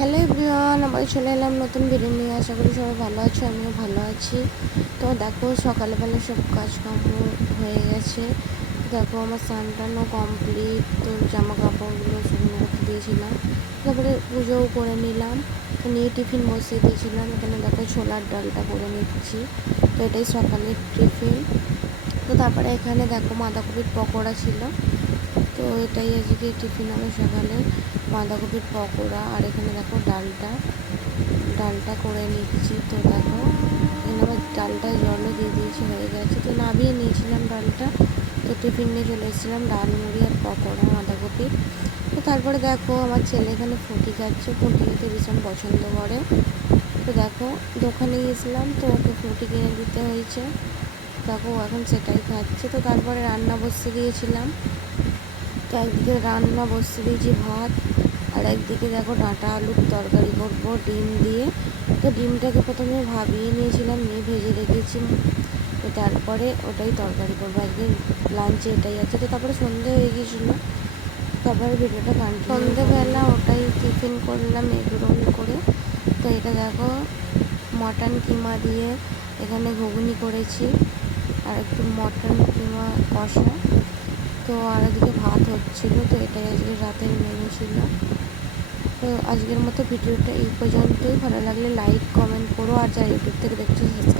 Hello everyone, আবার চলে এলাম নতুন ভিডিও নিয়ে। আশা করি সবাই ভালো আছো, আমিও ভালো আছি। তো দেখো, সকালবেলা সব কাজকর্ম হয়ে গেছে। দেখো, আমার স্নান টানও কমপ্লিট তো জামা কাপড়গুলো শুকনো করতে দিয়েছিলাম। তারপরে পুজোও করে নিলাম। নিয়ে টিফিন বসিয়ে দিয়েছিলাম। এখানে দেখো, ছোলার ডালটা করে নিচ্ছি। তো এটাই সকালের টিফিন। তো তারপরে এখানে দেখো, বাঁধাকপির পকোড়া ছিল। তো এটাই আজকে টিফিন হবে সকালে, বাঁধাকপির পকোড়া, আর এখানে দেখো ডালটা। ডালটা করে নিচ্ছি তো দেখো। এখানে আবার ডালটা জলও দিয়ে দিয়েছি, হয়ে গেছে। তো নামিয়ে নিয়েছিলাম ডালটা। তো টিফিন নিয়ে চলে এসেছিলাম, ডাল, মুড়ি আর পকোড়া, বাঁধাকপি। তো তারপরে দেখো আমার ছেলে এখানে ফুটি খাচ্ছে, ফুটি খেতে ভীষণ পছন্দ করে। তো দেখো দোকানে গিয়েছিলাম, তো ওকে ফুটি কিনে দিতে হয়েছে। দেখো এখন সেটাই খাচ্ছে। তো তারপরে রান্না বসিয়ে দিয়েছিলাম। তো একদিকে রান্না বসিয়ে দিয়েছি ভাত, আর একদিকে দেখো ডাঁটা আলুর তরকারি করব ডিম দিয়ে। তো ডিমটাকে প্রথমে ভাবিয়ে নিয়েছিলাম, নিয়ে ভেজে রেখেছি। তো তারপরে ওটাই তরকারি করব। আজকে লাঞ্চে এটাই আছে। তো তারপরে সন্ধে হয়ে গিয়েছিল। তারপরে ভিডিওটা কন্টিনিউ সন্ধেবেলা ওটাই টিফিন করলাম এগ রোল করে। তো এটা দেখো মটন কিমা দিয়ে এখানে ঘুগনি করেছি। আর একটু মটন কিমা কষা। তো আর এদিকে ভাত হচ্ছিল, তো এটাই আজকে রাতের মেনু ছিল। তো আজকের মতো ভিডিওটা এই পর্যন্তই। ভালো লাগলে লাইক কমেন্ট করো, আর যারা ইউটিউব থেকে দেখছ সাবস্ক্রাইব